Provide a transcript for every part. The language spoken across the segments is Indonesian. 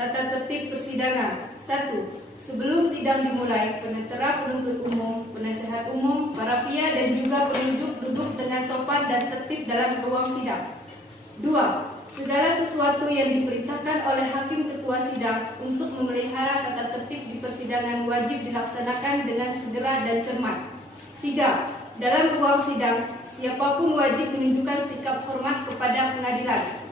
Tata tertib persidangan. 1. Sebelum sidang dimulai, penentera penuntut umum, penasihat umum, para pihak dan juga penunjuk duduk dengan sopan dan tertib dalam ruang sidang. 2. Segala sesuatu yang diperintahkan oleh hakim ketua sidang untuk memelihara tata tertib di persidangan wajib dilaksanakan dengan segera dan cermat. 3. Dalam ruang sidang, siapapun wajib menunjukkan sikap hormat kepada pengadilan.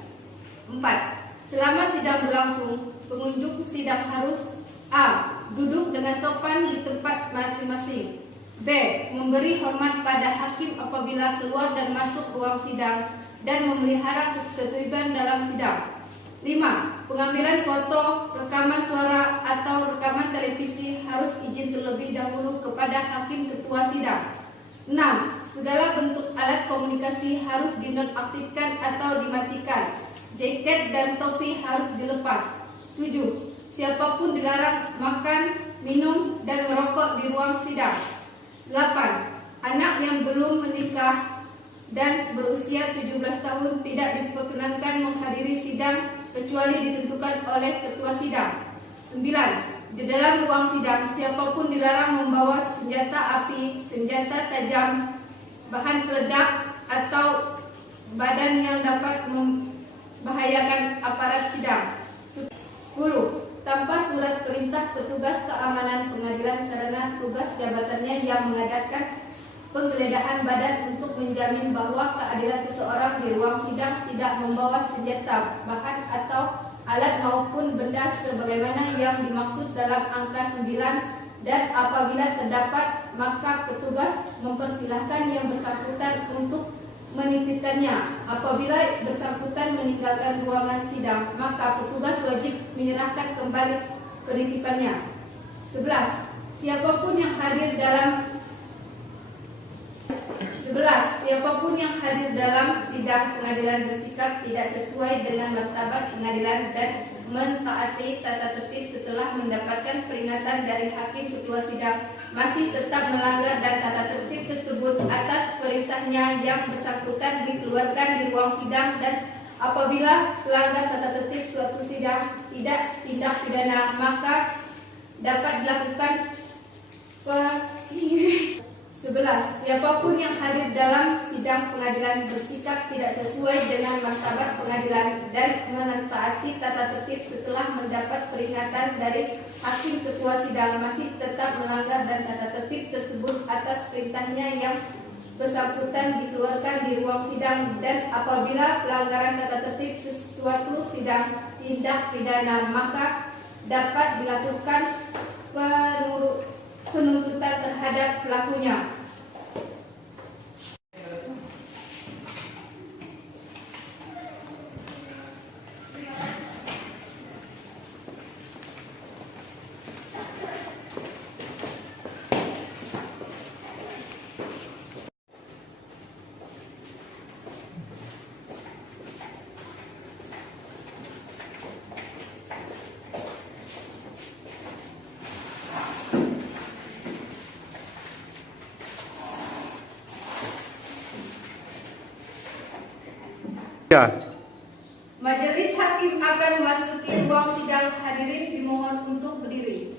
4. Selama sidang berlangsung, pengunjung sidang harus A. Duduk dengan sopan di tempat masing-masing. B. Memberi hormat pada hakim apabila keluar dan masuk ruang sidang dan memelihara ketertiban dalam sidang. 5. Pengambilan foto, rekaman suara atau rekaman televisi harus izin terlebih dahulu kepada hakim ketua sidang. 6. Segala bentuk alat komunikasi harus dinonaktifkan atau dimatikan. Jaket dan topi harus dilepas. 7. Siapapun dilarang makan, minum, dan merokok di ruang sidang. 8. Anak yang belum menikah dan berusia 17 tahun tidak diperkenankan menghadiri sidang kecuali ditentukan oleh ketua sidang. 9. Di dalam ruang sidang, siapapun dilarang membawa senjata api, senjata tajam, bahan peledak, atau badan yang dapat membahayakan aparat sidang. 10. Tanpa surat perintah petugas keamanan pengadilan karena tugas jabatannya yang mengadakan penggeledahan badan untuk menjamin bahwa keadilan seseorang di ruang sidang tidak membawa senjata, bahan atau alat maupun benda sebagaimana yang dimaksud dalam angka 9, dan apabila terdapat maka petugas mempersilahkan yang bersangkutan untuk menitipkannya. Apabila bersangkutan meninggalkan ruangan sidang, maka petugas wajib menyerahkan kembali penitipannya. 11. Siapapun yang hadir dalam sidang pengadilan bersikap tidak sesuai dengan martabat pengadilan dan mentaati tata tertib setelah mendapatkan peringatan dari hakim ketua sidang masih tetap melanggar dan tata tertib tersebut atas perintahnya yang bersangkutan dikeluarkan di ruang sidang, dan apabila pelanggar tata tertib suatu sidang tidak tindak pidana maka dapat dilakukan 11. Siapapun yang hadir dalam sidang pengadilan bersikap tidak sesuai dengan martabat pengadilan dan mentaati tata tertib setelah mendapat peringatan dari hakim ketua sidang masih tetap melanggar dan tata tertib tersebut atas perintahnya yang bersangkutan dikeluarkan di ruang sidang, dan apabila pelanggaran tata tertib sesuatu sidang tindak pidana maka dapat dilakukan penuntutan terhadap pelakunya. Ya. Majelis hakim akan memasuki ruang sidang. Hadirin dimohon untuk berdiri.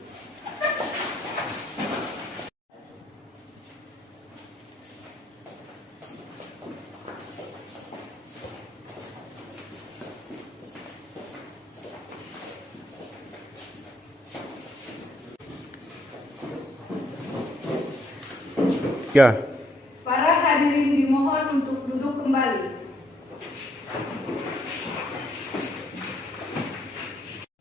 Ya. Para hadirin dimohon untuk duduk kembali.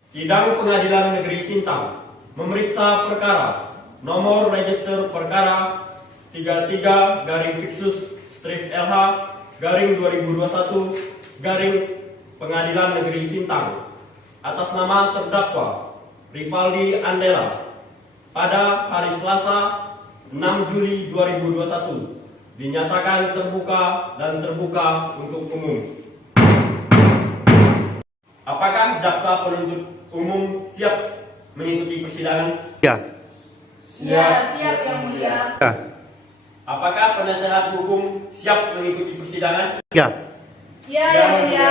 Sidang Pengadilan Negeri Sintang memeriksa perkara nomor register perkara 33-LH-2021 Pengadilan Negeri Sintang atas nama terdakwa Rivaldi Andela pada hari Selasa 6 Juli 2021 dinyatakan terbuka dan terbuka untuk umum. Apakah jaksa penuntut umum siap mengikuti persidangan? Ya. Ya, siap yang mulia. Ya. Apakah penasihat hukum siap mengikuti persidangan? Ya. Ya, yang mulia.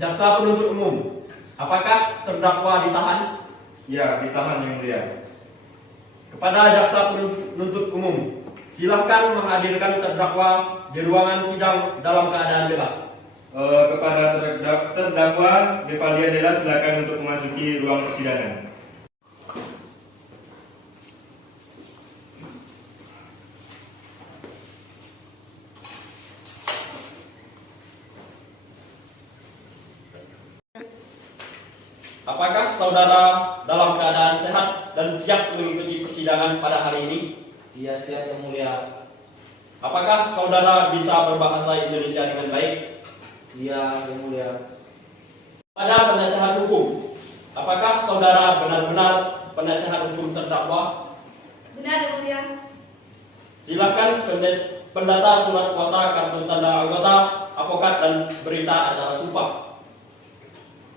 Jaksa penuntut umum, Apakah terdakwa ditahan? Ya, ditahan yang mulia. Kepada jaksa penuntut umum, silakan menghadirkan terdakwa di ruangan sidang dalam keadaan bebas. Kepada terdakwa Revaldian Della silakan untuk memasuki ruang persidangan. Apakah saudara dalam keadaan sehat dan siap mengikuti persidangan pada hari ini? Iya, siap yang mulia. Apakah saudara bisa berbahasa Indonesia dengan baik? Iya yang mulia. Pada penasehat hukum, apakah saudara benar-benar penasehat hukum terdakwa? Benar yang mulia. Silakan pendata surat kuasa, kartu tanda anggota, advokat, dan berita acara sumpah.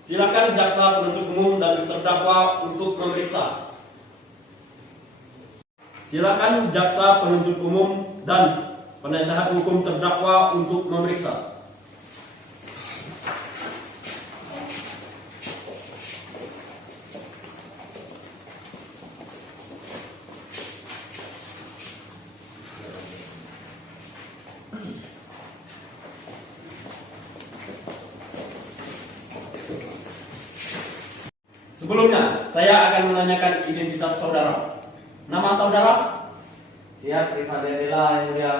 Silakan jaksa penuntut umum dan terdakwa untuk memeriksa. Silakan jaksa penuntut umum dan penasehat hukum terdakwa untuk memeriksa. Sebelumnya, saya akan menanyakan identitas saudara. Nama saudara, Siap, Revaldian Della yang mulia.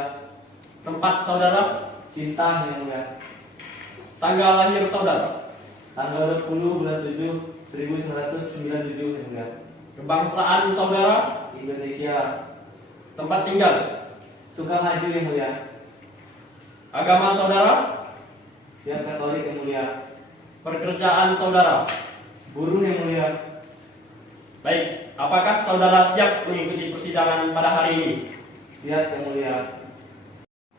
tempat saudara, Sintang yang mulia. tanggal lahir saudara, Tanggal 20 bulan 7 1997 yang mulia. kebangsaan saudara, Indonesia. tempat tinggal, Sukamaju yang mulia. agama saudara, Siap, Katolik yang mulia. pekerjaan saudara. Buruh yang mulia. Baik, apakah saudara siap mengikuti persidangan pada hari ini? Siap yang mulia.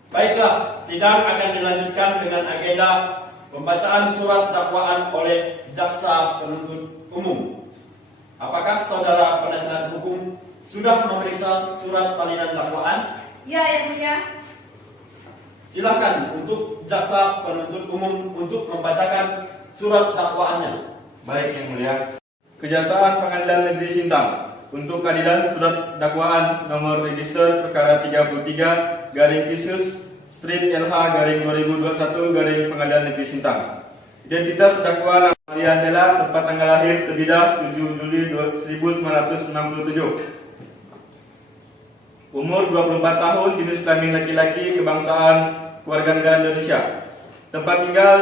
Baiklah, sidang akan dilanjutkan dengan agenda pembacaan surat dakwaan oleh jaksa penuntut umum. Apakah saudara penasehat hukum sudah memeriksa surat salinan dakwaan? Ya yang mulia. Silakan untuk jaksa penuntut umum untuk membacakan surat dakwaannya. Baik yang mulia. Kejaksaan Pengadilan Negeri Sintang untuk keadilan surat dakwaan nomor register perkara 33 garing Kisus Street LH garing 2021 garing Pengadilan Negeri Sintang. Identitas terdakwa Revaldian Della, tempat tanggal lahir terbidah 7 Juli 1967. Umur 24 tahun, jenis kelamin laki-laki, kebangsaan warganegara Indonesia. Tempat tinggal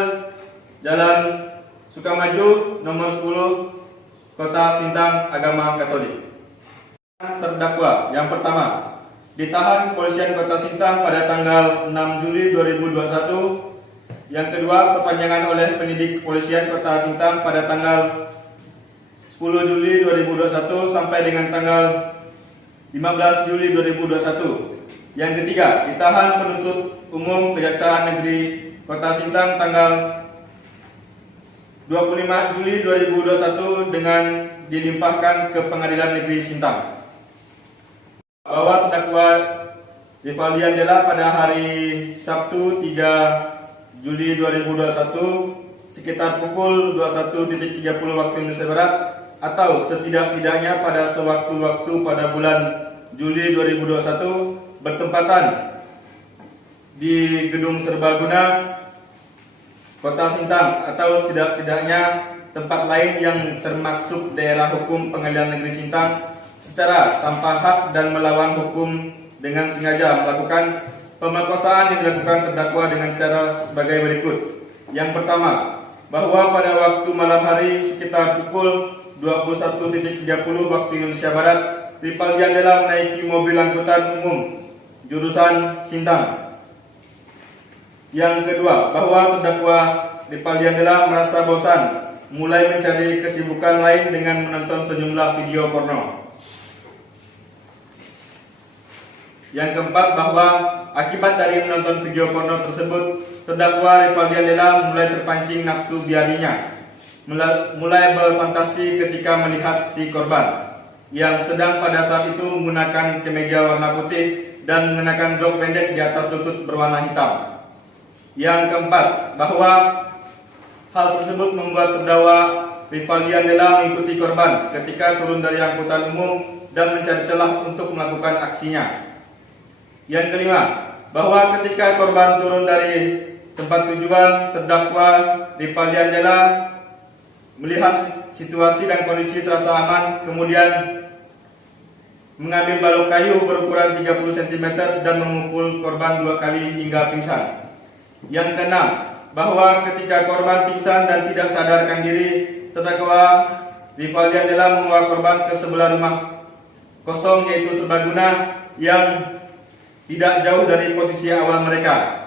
Jalan Sukamaju nomor 10 Kota Sintang, agama Katolik. Terdakwa yang pertama ditahan kepolisian Kota Sintang pada tanggal 6 Juli 2021. Yang kedua, perpanjangan oleh penyidik kepolisian Kota Sintang pada tanggal 10 Juli 2021 sampai dengan tanggal 15 Juli 2021. Yang ketiga, ditahan penuntut umum Kejaksaan Negeri Kota Sintang tanggal 25 Juli 2021 dengan dilimpahkan ke Pengadilan Negeri Sintang. Bahwa terdakwa Revaldian Della pada hari Sabtu 3 Juli 2021 sekitar pukul 21.30 waktu Indonesia Barat atau setidak-tidaknya pada sewaktu-waktu pada bulan Juli 2021 bertempatan di Gedung Serbaguna Kota Sintang atau setidak-tidaknya tempat lain yang termaksud daerah hukum Pengadilan Negeri Sintang secara tanpa hak dan melawan hukum dengan sengaja melakukan pemerkosaan yang dilakukan terdakwa dengan cara sebagai berikut. Yang pertama, bahwa pada waktu malam hari sekitar pukul 21.30 waktu Indonesia Barat, Revaldian Della menaiki mobil angkutan umum jurusan Sintang. Yang kedua, bahwa terdakwa Revaldian Della merasa bosan, mulai mencari kesibukan lain dengan menonton sejumlah video porno. Yang keempat, bahwa akibat dari menonton video porno tersebut, terdakwa Revaldian Della mulai terpancing nafsu biarinya, mulai berfantasi ketika melihat si korban yang sedang pada saat itu menggunakan kemeja warna putih dan mengenakan rok pendek di atas lutut berwarna hitam. Yang keempat, bahwa hal tersebut membuat terdakwa Rivaldi Andela mengikuti korban ketika turun dari angkutan umum dan mencari celah untuk melakukan aksinya. Yang kelima, bahwa ketika korban turun dari tempat tujuan, terdakwa Rivaldi Andela melihat situasi dan kondisi terasa aman, kemudian mengambil balok kayu berukuran 30 cm dan memukul korban 2 kali hingga pingsan. Yang keenam, bahwa ketika korban pingsan dan tidak sadarkan diri, terdakwa Rivaldi Andela membawa korban ke sebelah rumah kosong yaitu serbaguna yang tidak jauh dari posisi awal mereka.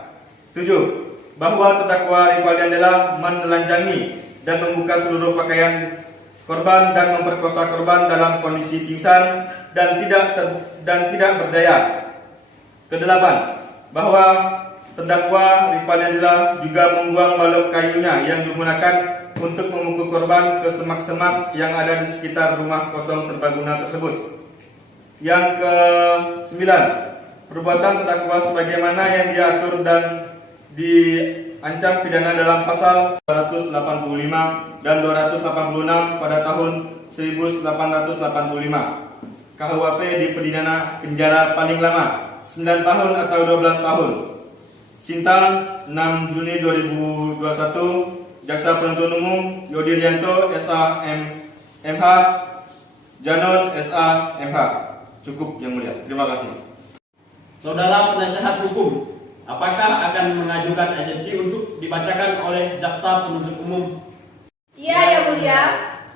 7. Bahwa terdakwa Rivaldi Andela menelanjangi dan membuka seluruh pakaian korban dan memperkosa korban dalam kondisi pingsan dan tidak berdaya. Ke-8. Bahwa terdakwa Rivaldi Andela juga membuang balok kayunya yang digunakan untuk memukul korban ke semak-semak yang ada di sekitar rumah kosong serbaguna tersebut. Yang ke-9, perbuatan terdakwa sebagaimana yang diatur dan diancam pidana dalam pasal 285 dan 286 pada tahun 1885 KUHP dipidana penjara paling lama 9 tahun atau 12 tahun. Sintang 6 Juni 2021. Jaksa Penuntut Umum Yodi Rianto SA MH, Janon SA MH. Cukup yang mulia. Terima kasih. Saudara penasehat hukum, apakah akan mengajukan eksepsi untuk dibacakan oleh Jaksa Penuntut Umum? Iya yang mulia,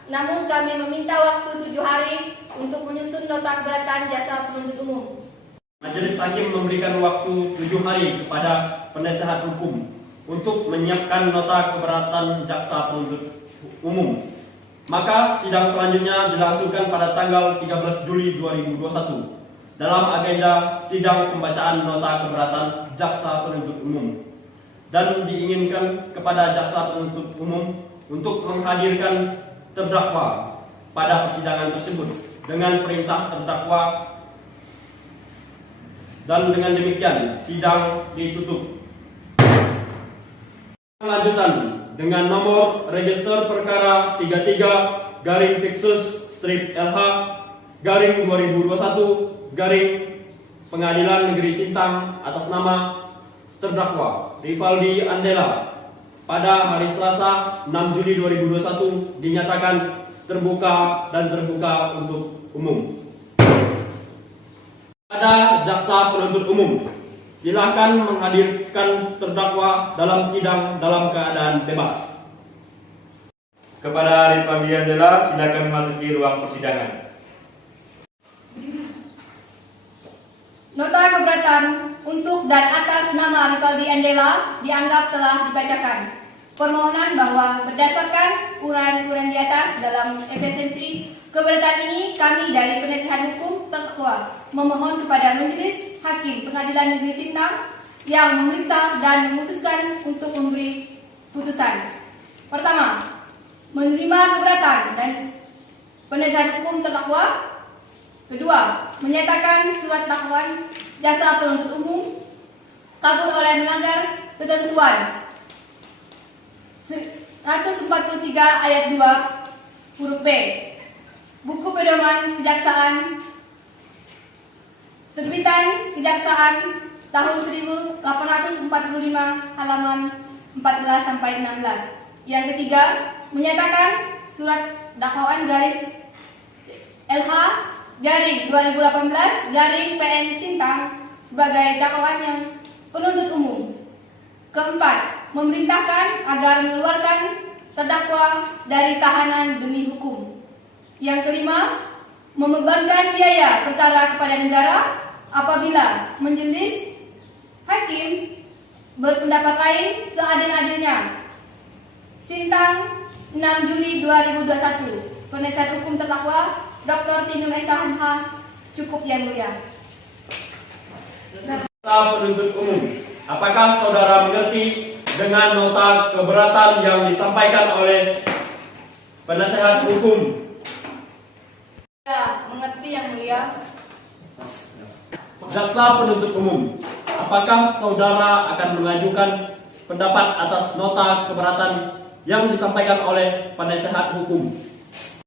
namun kami meminta waktu 7 hari untuk menyusun nota keberatan Jaksa Penuntut Umum. Majelis Hakim memberikan waktu 7 hari kepada penasehat hukum untuk menyiapkan nota keberatan Jaksa Penuntut Umum. Maka sidang selanjutnya dilangsungkan pada tanggal 13 Juli 2021 dalam agenda sidang pembacaan nota keberatan Jaksa Penuntut Umum, dan diinginkan kepada Jaksa Penuntut Umum untuk menghadirkan terdakwa pada persidangan tersebut dengan perintah terdakwa, dan dengan demikian sidang ditutup. Lanjutan dengan nomor register perkara 33 garing Pixus strip LH garing 2021 garing Pengadilan Negeri Sintang atas nama terdakwa Rivaldi Andela pada hari Selasa 6 Juli 2021 dinyatakan terbuka dan terbuka untuk umum. Pada Jaksa Penuntut Umum, silakan menghadirkan terdakwa dalam sidang dalam keadaan bebas. Kepada Rivaldi Andela, silakan memasuki ruang persidangan. Nota keberatan untuk dan atas nama Rivaldi Andela dianggap telah dibacakan. Permohonan bahwa berdasarkan uraian-uraian di atas dalam evidensi keberatan ini, kami dari penasehat hukum terdakwa memohon kepada Majelis Hakim Pengadilan Negeri Sintang yang memeriksa dan memutuskan untuk memberi putusan. Pertama, menerima keberatan dan penasehat hukum terdakwa. Kedua, menyatakan surat dakwaan Jaksa Penuntut Umum kabur oleh melanggar ketentuan 143 ayat 2 huruf B Buku Pedoman Kejaksaan terbitan Kejaksaan tahun 1845 halaman 14 sampai 16. Yang ketiga, menyatakan surat dakwaan garis LH garing 2018 garing PN Sintang sebagai dakwaan yang penuntut umum. Keempat, memerintahkan agar mengeluarkan terdakwa dari tahanan demi hukum. Yang kelima, membebankan biaya perkara kepada negara apabila majelis hakim berpendapat lain seadil-adilnya. Sintang 6 Juli 2021. Penasihat hukum terdakwa Dr. Tinum Esa MH. Cukup yang mulia. Penuntut umum, apakah saudara mengerti dengan nota keberatan yang disampaikan oleh penasehat hukum? Ya, mengerti yang mulia. Jaksa penuntut umum, apakah saudara akan mengajukan pendapat atas nota keberatan yang disampaikan oleh penasehat hukum.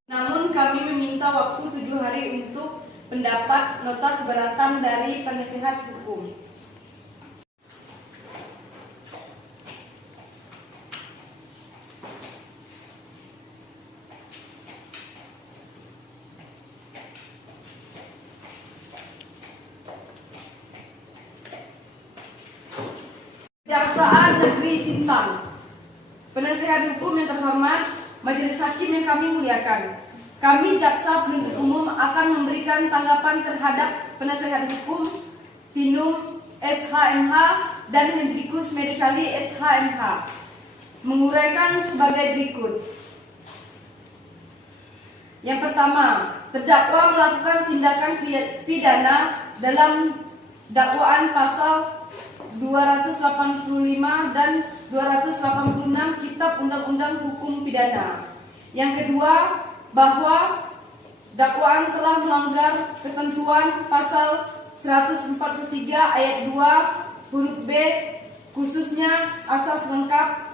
Namun kami meminta waktu 7 hari untuk pendapat nota keberatan dari penasehat hukum. Kejaksaan Negeri Sintang. Penasehat hukum yang terhormat, Majelis Hakim yang kami muliakan. Kami Jaksa Penuntut Umum akan memberikan tanggapan terhadap penasehat hukum Hinum SHMH dan Hendrikus Medesali SHMH. Menguraikan sebagai berikut. Yang pertama, terdakwa melakukan tindakan pidana dalam dakwaan pasal 285 dan 286 Kitab Undang-Undang Hukum Pidana. Yang kedua, bahwa dakwaan telah melanggar ketentuan pasal 143 ayat 2 huruf B khususnya asas lengkap.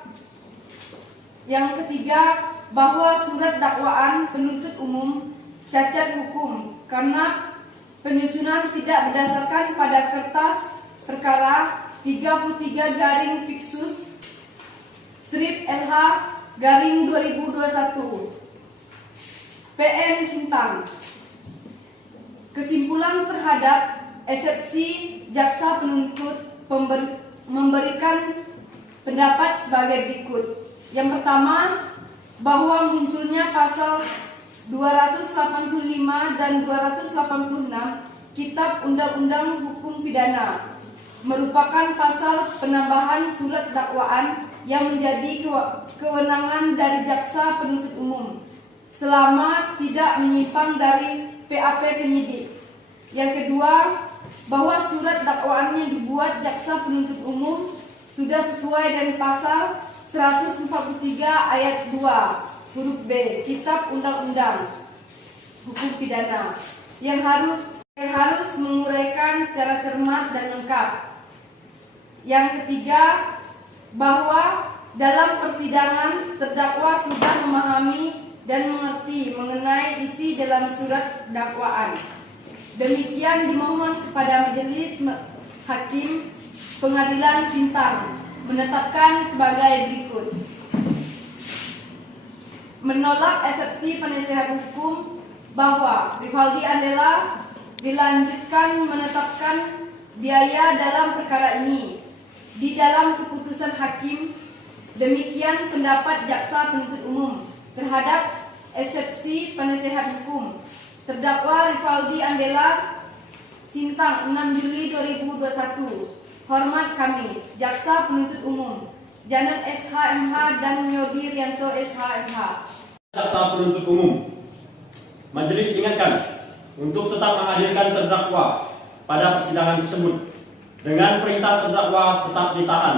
Yang ketiga, bahwa surat dakwaan penuntut umum cacat hukum karena penyusunan tidak berdasarkan pada kertas perkara 33 Piksus strip LH 2021 PN Sintang. Kesimpulan terhadap eksepsi jaksa penuntut memberikan pendapat sebagai berikut. Yang pertama, bahwa munculnya pasal 285 dan 286 Kitab Undang-Undang Hukum Pidana merupakan pasal penambahan surat dakwaan yang menjadi kewenangan dari jaksa penuntut umum selama tidak menyimpang dari PAP penyidik. Yang kedua, bahwa surat dakwaan yang dibuat jaksa penuntut umum sudah sesuai dengan pasal 143 ayat 2 huruf B Kitab Undang-Undang Hukum Pidana yang harus menguraikan secara cermat dan lengkap. Yang ketiga, bahwa dalam persidangan terdakwa sudah memahami dan mengerti mengenai isi dalam surat dakwaan. Demikian dimohon kepada Majelis Hakim Pengadilan Sintang menetapkan sebagai berikut. Menolak eksepsi penasehat hukum bahwa Rivaldi Andela dilanjutkan menetapkan biaya dalam perkara ini di dalam keputusan hakim. Demikian pendapat jaksa penuntut umum terhadap eksepsi penasehat hukum terdakwa Rivaldi Andela Sintang 6 Juli 2021. Hormat kami, jaksa penuntut umum Janet SHMH dan Yogi Rianto SHMH. Jaksa penuntut umum, majelis ingatkan untuk tetap menghadirkan terdakwa pada persidangan tersebut. Dengan perintah terdakwa tetap ditahan.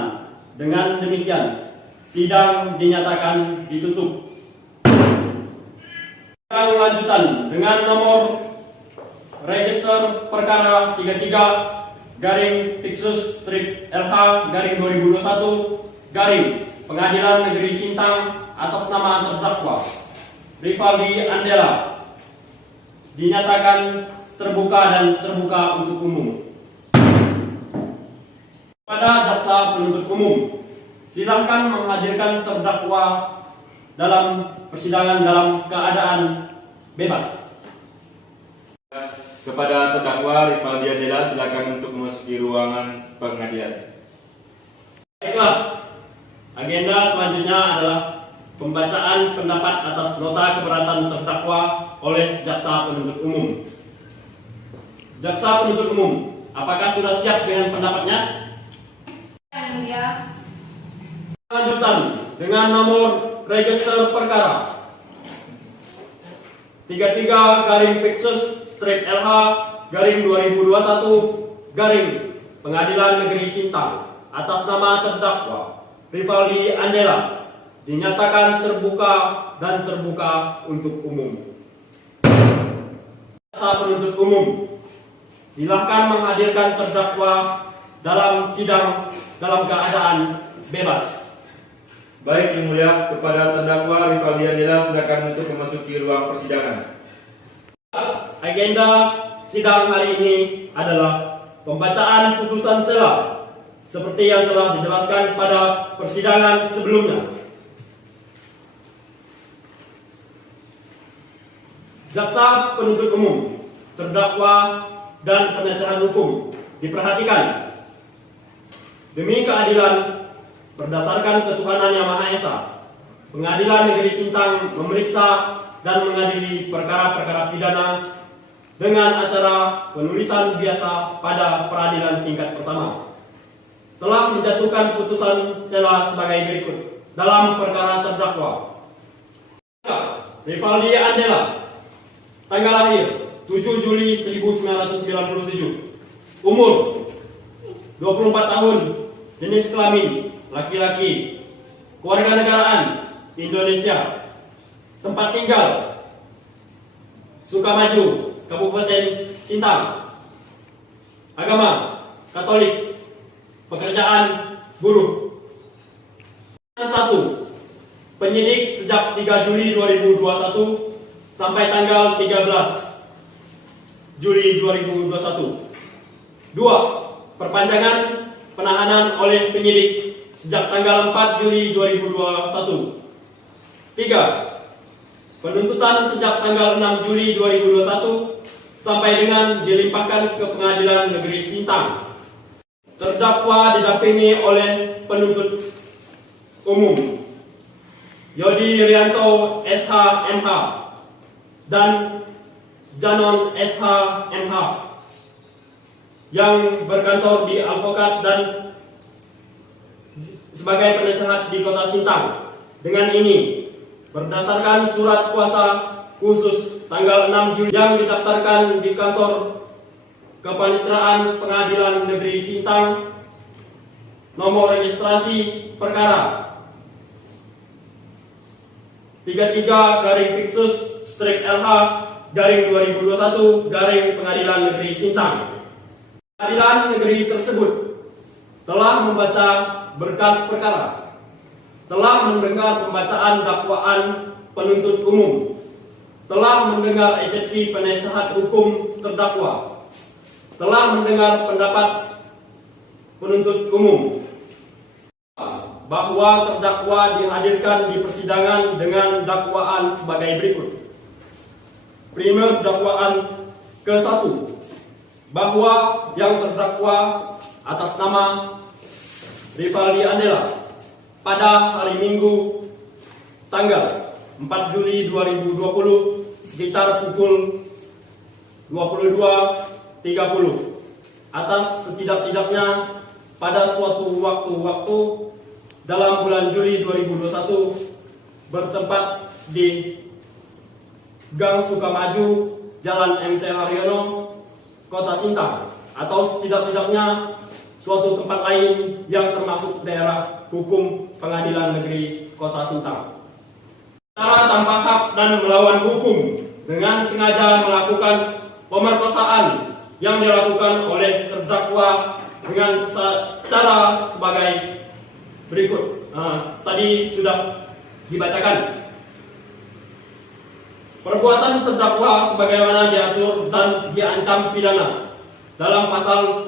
Dengan demikian, sidang dinyatakan ditutup. Sidang lanjutan dengan nomor register perkara 33 Piksus strip LH 2021 Pengadilan Negeri Sintang atas nama terdakwa Rivaldi Andela dinyatakan terbuka dan terbuka untuk umum. Pada jaksa penuntut umum, silakan menghadirkan terdakwa dalam persidangan dalam keadaan bebas. Kepada terdakwa Rivaldi Andela, silakan untuk memasuki ruangan pengadilan. Baiklah, agenda selanjutnya adalah pembacaan pendapat atas nota keberatan terdakwa oleh jaksa penuntut umum. Jaksa penuntut umum, apakah sudah siap dengan pendapatnya? Yang mulia, Lanjutan dengan nomor register perkara 33 Piksus strip LH 2021 Pengadilan Negeri Sintang atas nama terdakwa Rivaldi Andela dinyatakan terbuka dan terbuka untuk umum. Jaksa penuntut umum, silakan menghadirkan terdakwa dalam sidang dalam keadaan bebas. Baik yang mulia, kepada terdakwa Rivaldi Andela silakan untuk memasuki ruang persidangan. Agenda sidang hari ini adalah pembacaan putusan sela seperti yang telah dijelaskan pada persidangan sebelumnya. Jaksa penuntut umum, terdakwa, dan penasihat hukum diperhatikan demi keadilan berdasarkan ketuhanan Yang Maha Esa. Pengadilan Negeri Sintang memeriksa dan mengadili perkara-perkara pidana dengan acara penulisan biasa pada peradilan tingkat pertama. Telah menjatuhkan putusan sela sebagai berikut dalam perkara terdakwa. Rivaldi Andela, tanggal lahir 7 Juli 1997, umur 24 tahun, jenis kelamin laki-laki, kewarganegaraan Indonesia, tempat tinggal Sukamaju, Kabupaten Sintang, agama Katolik, pekerjaan buruh. 1. Penyidik sejak 3 Juli 2021 sampai tanggal 13 Juli 2021. 2. Perpanjangan penahanan oleh penyidik sejak tanggal 4 Juli 2021. 3. Penuntutan sejak tanggal 6 Juli 2021 sampai dengan dilimpahkan ke Pengadilan Negeri Sintang. Terdakwa didampingi oleh penuntut umum Yodi Rianto SH MH dan Janon SH MH yang berkantor di Alvokat dan sebagai penasehat di Kota Sintang. Dengan ini, berdasarkan surat kuasa khusus tanggal 6 Juli yang didaftarkan di kantor Kepaniteraan Pengadilan Negeri Sintang, nomor registrasi perkara 33-Fiksus-LH-2021 Pengadilan Negeri Sintang. Pengadilan negeri tersebut telah membaca berkas perkara, telah mendengar pembacaan dakwaan penuntut umum, telah mendengar eksepsi penasehat hukum terdakwa, telah mendengar pendapat penuntut umum, bahwa terdakwa dihadirkan di persidangan dengan dakwaan sebagai berikut. Primer dakwaan ke-1, bahwa yang terdakwa atas nama Rivaldi Andela pada hari Minggu tanggal 4 Juli 2020 sekitar pukul 22.30 atas setidak-tidaknya pada suatu waktu-waktu dalam bulan Juli 2021 bertempat di Gang Sukamaju, Jalan MT Haryono, Kota Sintang, atau setidak-tidaknya suatu tempat lain yang termasuk daerah hukum Pengadilan Negeri Kota Sintang. Secara tanpa hak dan melawan hukum dengan sengaja melakukan pemerkosaan yang dilakukan oleh terdakwa dengan cara sebagai berikut. Tadi sudah dibacakan. Perbuatan terdakwa sebagaimana diatur dan diancam pidana dalam pasal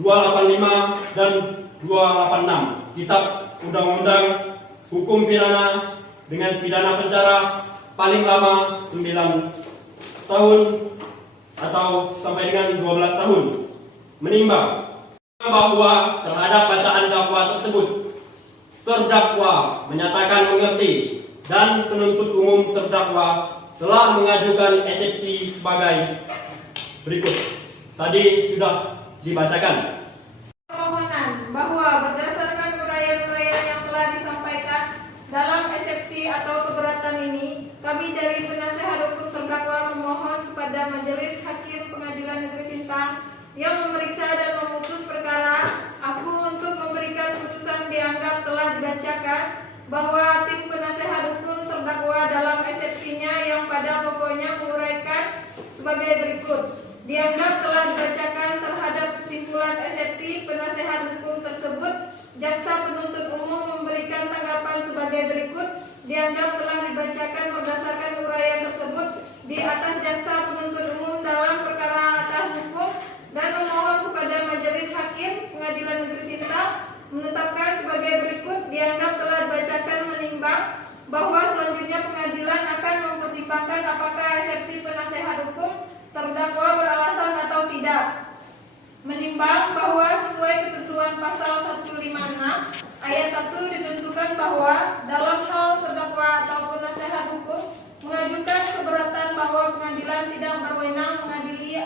285 dan 286 Kitab Undang-Undang Hukum Pidana dengan pidana penjara paling lama 9 tahun atau sampai dengan 12 tahun. Menimbang bahwa terhadap bacaan dakwa tersebut terdakwa menyatakan mengerti dan penuntut umum terdakwa telah mengajukan eksepsi sebagai berikut. Tadi sudah dibacakan. Permohonan bahwa berdasarkan uraian-uraian yang telah disampaikan dalam eksepsi atau keberatan ini, kami dari penasehat hukum terdakwa memohon kepada Majelis Hakim Pengadilan Negeri Sintang yang memeriksa dan memutus perkara aku untuk memberikan putusan dianggap telah dibacakan bahwa tim penasehat hukum terdakwa dalam eksepsinya yang pada pokoknya menguraikan sebagai berikut. Dianggap telah dibacakan terhadap kesimpulan eksepsi penasehat hukum tersebut, jaksa penuntut umum memberikan tanggapan sebagai sebagai berikut dianggap telah dibacakan berdasarkan uraian tersebut di atas jaksa penuntut umum dalam perkara atas hukum dan memohon kepada Majelis Hakim Pengadilan Negeri Sintang menetapkan sebagai berikut dianggap telah dibacakan menimbang bahwa selanjutnya pengadilan akan mempertimbangkan apakah eksepsi penasehat hukum terdakwa beralasan atau tidak. Menimbang bahwa sesuai ketentuan pasal 156 ayat 1 ditentukan bahwa dalam hal terdakwa ataupun nasihat hukum mengajukan keberatan bahwa pengadilan tidak berwenang mengadili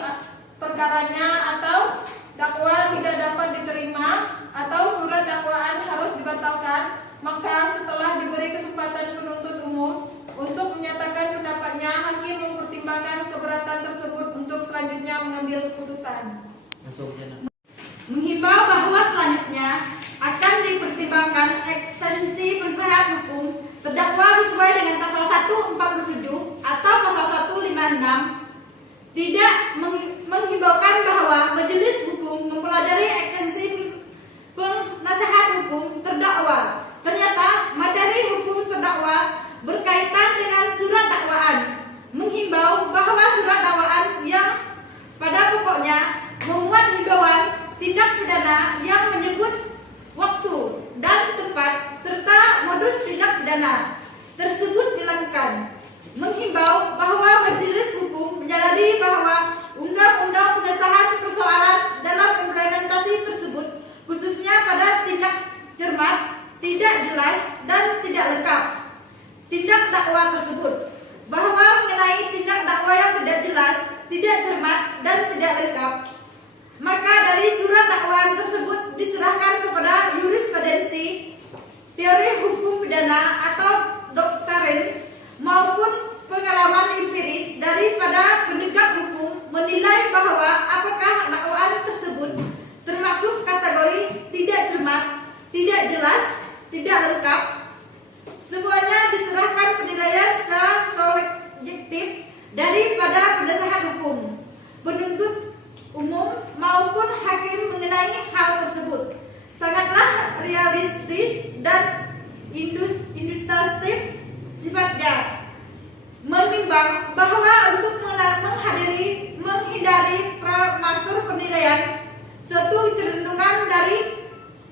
perkaranya atau dakwa tidak dapat diterima atau surat dakwaan harus dibatalkan, maka setelah diberi kesempatan penuntut umum untuk menyatakan pendapatnya, hakim mempertimbangkan keberatan tersebut untuk selanjutnya mengambil keputusan. Menghimbau bahwa selanjutnya akan dipertimbangkan ekstensi penasehat hukum terdakwa sesuai dengan pasal 147 atau pasal 156. Tidak menghimbaukan bahwa majelis hukum mempelajari ekstensi penasehat hukum terdakwa. Ternyata materi hukum terdakwa berkaitan dengan surat dakwaan. Menghimbau bahwa surat dakwaan yang pada pokoknya memuat himbauan tindak pidana yang menyebut waktu dan tempat serta modus tindak pidana tersebut dilakukan. Menghimbau bahwa majelis hukum menyadari bahwa undang-undang pengesahan persoalan dalam implementasi tersebut khususnya pada tindak cermat, tidak jelas dan tidak lengkap tindak dakwa tersebut, bahwa mengenai tindak dakwa yang tidak jelas, tidak cermat dan tidak lengkap, maka dari surat dakwaan tersebut diserahkan kepada jurisprudensi, teori hukum pidana atau doktrin maupun pengalaman empiris daripada penegak hukum menilai bahwa apakah dakwaan tersebut termasuk kategori tidak cermat, tidak jelas, tidak lengkap. Semuanya diserahkan penilaian secara subjektif daripada penasehat hukum, penuntut umum maupun hakim mengenai hal tersebut. Sangatlah realistis dan ilustratif sifatnya. Menimbang bahwa untuk menghindari prematur penilaian suatu kecenderungan dari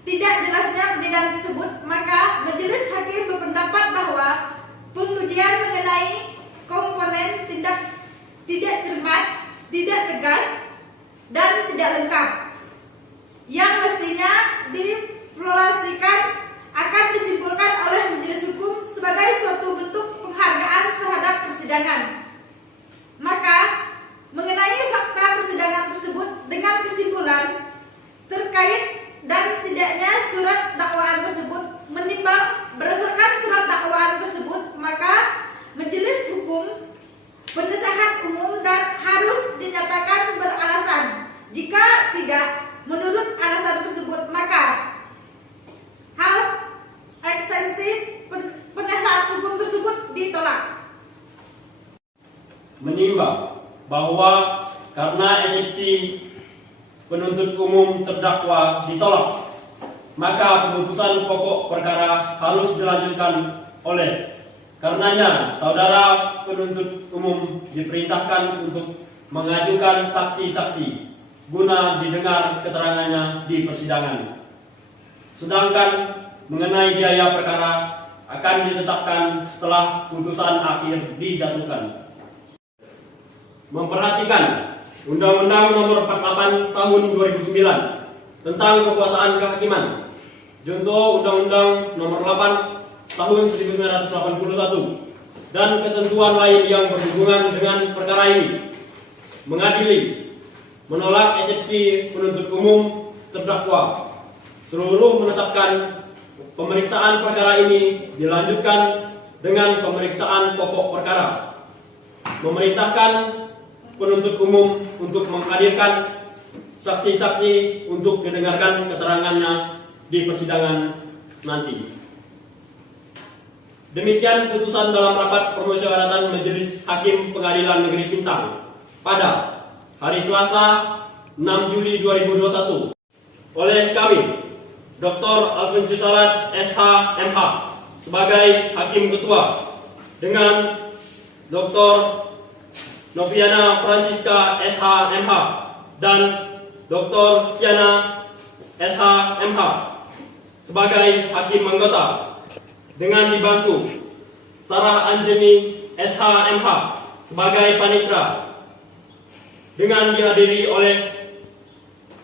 tidak jelasnya penilaian tersebut, maka majelis hakim berpendapat bahwa pengujian mengenai komponen tindak tidak cermat, tidak tegas, dan tidak lengkap yang mestinya dievaluasikan akan disimpulkan oleh majelis hukum sebagai suatu bentuk penghargaan terhadap persidangan. Maka mengenai fakta persidangan tersebut dengan kesimpulan terkait dan tidaknya surat dakwaan tersebut, menimbang berdasarkan surat dakwaan tersebut, maka majelis hukum penasehat umum dan harus dinyatakan beralasan. Jika tidak menurut alasan tersebut, maka hal ekstensi penasehat hukum tersebut ditolak. Menimbang bahwa karena eksepsi penuntut umum terdakwa ditolak, maka pemutusan pokok perkara harus dilanjutkan. Oleh karenanya, saudara penuntut umum diperintahkan untuk mengajukan saksi-saksi guna didengar keterangannya di persidangan. Sedangkan mengenai biaya perkara akan ditetapkan setelah putusan akhir dijatuhkan. Memperhatikan Undang-Undang Nomor 48 Tahun 2009 tentang Kekuasaan Kehakiman, junto Undang-Undang Nomor 8 Tahun 1981 dan ketentuan lain yang berhubungan dengan perkara ini, mengadili, menolak eksepsi penuntut umum terdakwa. Seluruh menetapkan pemeriksaan perkara ini dilanjutkan dengan pemeriksaan pokok perkara. Memerintahkan penuntut umum untuk menghadirkan saksi-saksi untuk didengarkan keterangannya di persidangan nanti. Demikian putusan dalam rapat permusyawaratan Majelis Hakim Pengadilan Negeri Sintang pada hari Selasa 6 Juli 2021 oleh kami, Dr. Alfonso Salat, SH, MH, sebagai Hakim Ketua dengan Dr. Noviana Francisca SH.MH dan Dr. Kiana SH.MH sebagai Hakim Anggota dengan dibantu Sarah Anjeni SH.MH sebagai Panitra dengan dihadiri oleh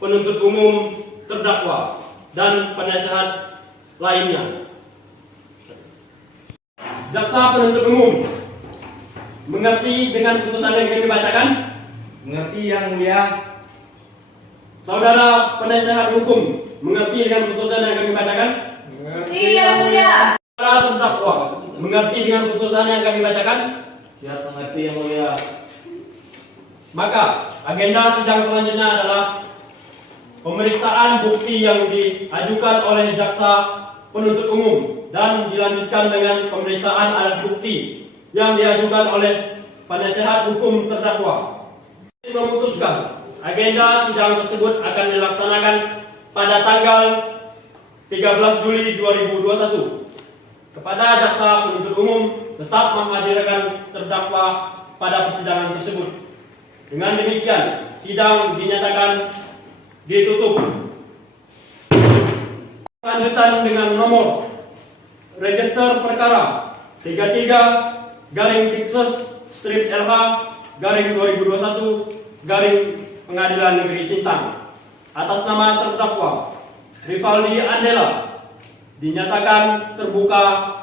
penuntut umum, terdakwa, dan penasihat lainnya. Jaksa penuntut umum mengerti dengan putusan yang kami bacakan? Mengerti yang mulia. Saudara penasihat hukum mengerti dengan putusan yang kami bacakan? Mengerti yang mulia. Saudara terdakwa mengerti dengan putusan yang kami bacakan? Siap mengerti yang mulia. Maka agenda sidang selanjutnya adalah pemeriksaan bukti yang diajukan oleh jaksa penuntut umum dan dilanjutkan dengan pemeriksaan alat bukti yang diajukan oleh penasihat hukum terdakwa. Memutuskan agenda sidang tersebut akan dilaksanakan pada tanggal 13 Juli 2021. Kepada jaksa penuntut umum tetap menghadirkan terdakwa pada persidangan tersebut. Dengan demikian, sidang dinyatakan ditutup. Lanjutan dengan nomor register perkara 33-LH-2021-Pengadilan Negeri Sintang atas nama terdakwa Rivaldi Andela dinyatakan terbuka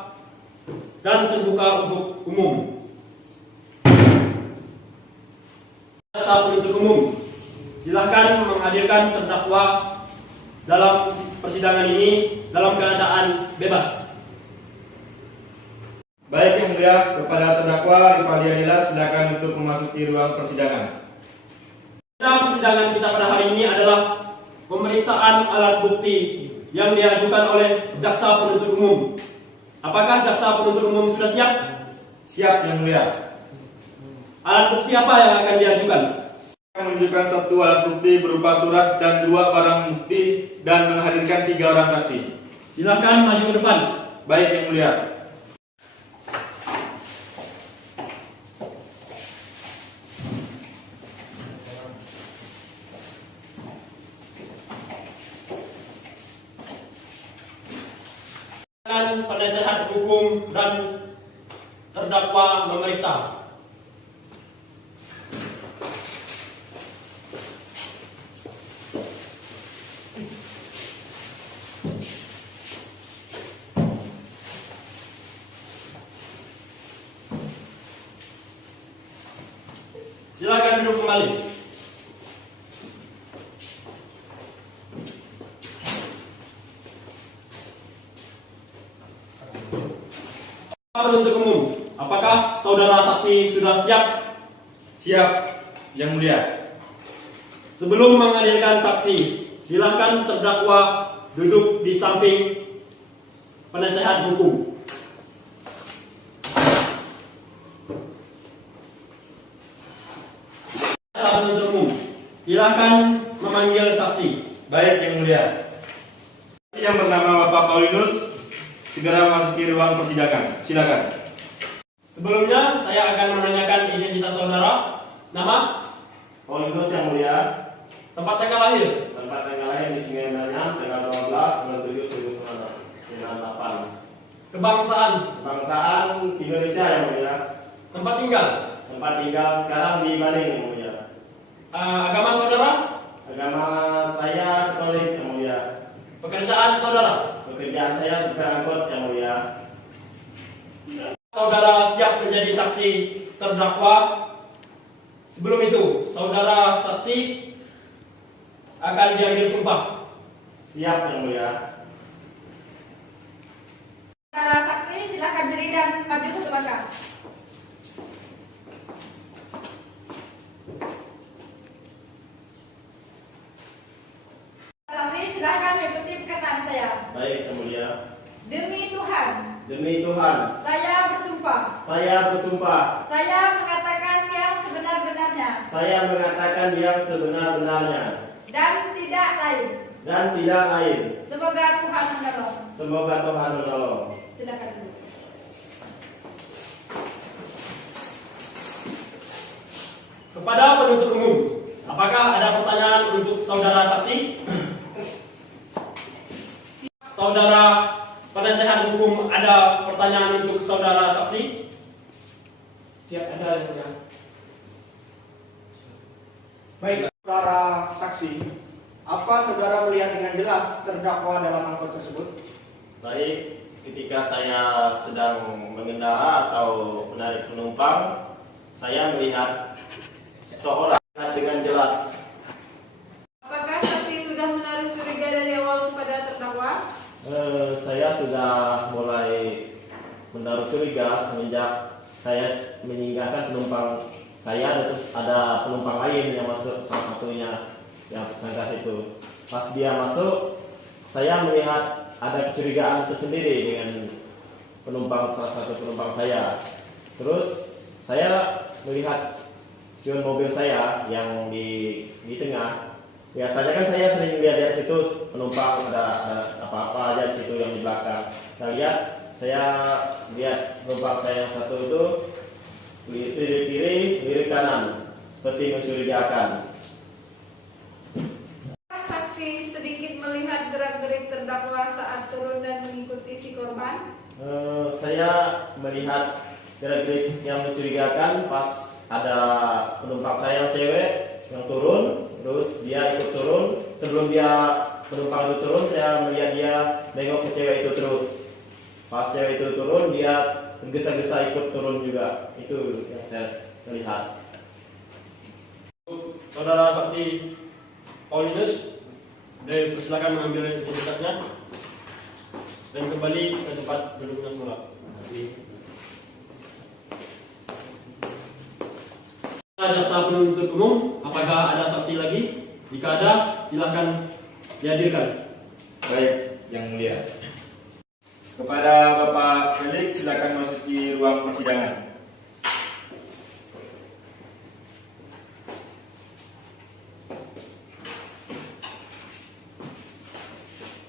dan terbuka untuk umum. Jaksa penuntut umum, silakan menghadirkan terdakwa dalam persidangan ini dalam keadaan bebas. Baik yang mulia, kepada terdakwa Rivaldi Andela silakan untuk memasuki ruang persidangan. Dalam persidangan kita pada hari ini adalah pemeriksaan alat bukti yang diajukan oleh jaksa penuntut umum. Apakah jaksa penuntut umum sudah siap? Siap yang mulia. Alat bukti apa yang akan diajukan? Menunjukkan satu alat bukti berupa surat dan 2 barang bukti dan menghadirkan 3 orang saksi. Silakan maju ke depan. Baik yang mulia. Penasihat hukum dan terdakwa memeriksa. Silakan duduk kembali. Penuntut umum, apakah saudara saksi sudah siap? Siap yang mulia. Sebelum menghadirkan saksi, silakan terdakwa duduk di samping penasihat hukum. Penuntut umum, silakan memanggil saksi. Baik yang mulia. Saksi yang bernama Bapak Paulinus segera memasuki ruang persidangan. Silakan. Sebelumnya, saya akan menanyakan identitas saudara, nama, Paulinus yang mulia. tempat tanggal lahir, Tempat tanggal lahir di Singaparna tanggal 12/7/1998. kebangsaan, Kebangsaan Indonesia yang mulia. tempat tinggal, Tempat tinggal sekarang di Bandung yang mulia. agama saudara, Agama saya Katolik yang mulia. pekerjaan saudara. Pekerjaan saya supir angkot yang mulia. Saudara siap menjadi saksi terdakwa. Sebelum itu, saudara saksi akan diambil sumpah. Siap yang mulia. Para saksi silakan berdiri dan maju satu langkah. Saksi silakan mengikuti perkataan saya. Baik yang mulia. Demi Tuhan, Demi Tuhan, saya bersumpah. saya bersumpah. Saya mengatakan yang sebenar-benarnya Saya mengatakan yang sebenar-benarnya dan tidak lain. dan tidak lain. Semoga Tuhan menolong. Semoga Tuhan menolong. Silakan dulu. Kepada penuntut umum, apakah ada pertanyaan untuk saudara saksi? Saudara penasehat hukum, ada pertanyaan untuk saudara saksi? Siap, ada yang mulia. Baik, saudara saksi, apa saudara melihat dengan jelas terdakwa dalam angkot tersebut? Baik, ketika saya sedang mengendara atau menarik penumpang, saya melihat seseorang dengan jelas. Apakah saksi sudah menaruh curiga dari awal kepada terdakwa? Saya sudah mulai menaruh curiga semenjak saya meninggalkan penumpang saya, terus ada penumpang lain yang masuk, salah satunya yang tersangka itu. Pas dia masuk, saya melihat ada kecurigaan tersendiri dengan salah satu penumpang saya. Terus saya melihat spion mobil saya yang di tengah. Biasanya kan saya sering lihat di situ penumpang ada apa-apa aja di situ yang di belakang. Saya lihat penumpang saya yang satu itu lirik kiri, lirik kanan, seperti mencurigakan. Saksi sedikit melihat gerak-gerik terdakwa saat turun dan mengikuti si korban. Saya melihat gerak-gerik yang mencurigakan pas ada penumpang saya yang cewek yang turun, terus dia ikut turun. Sebelum penumpang itu turun, saya melihat dia nengok ke cewek itu terus. Pas cewek itu turun, dia tergesa-gesa ikut turun juga. Itu yang saya lihat. Saudara saksi Paulinus, dipersilakan mengambil identitasnya dan kembali ke tempat duduknya semula. Jaksa penuntut umum, apakah ada saksi lagi? Jika ada, silakan dihadirkan. Baik, yang mulia. Kepada Bapak Felix, silakan masuki ruang persidangan.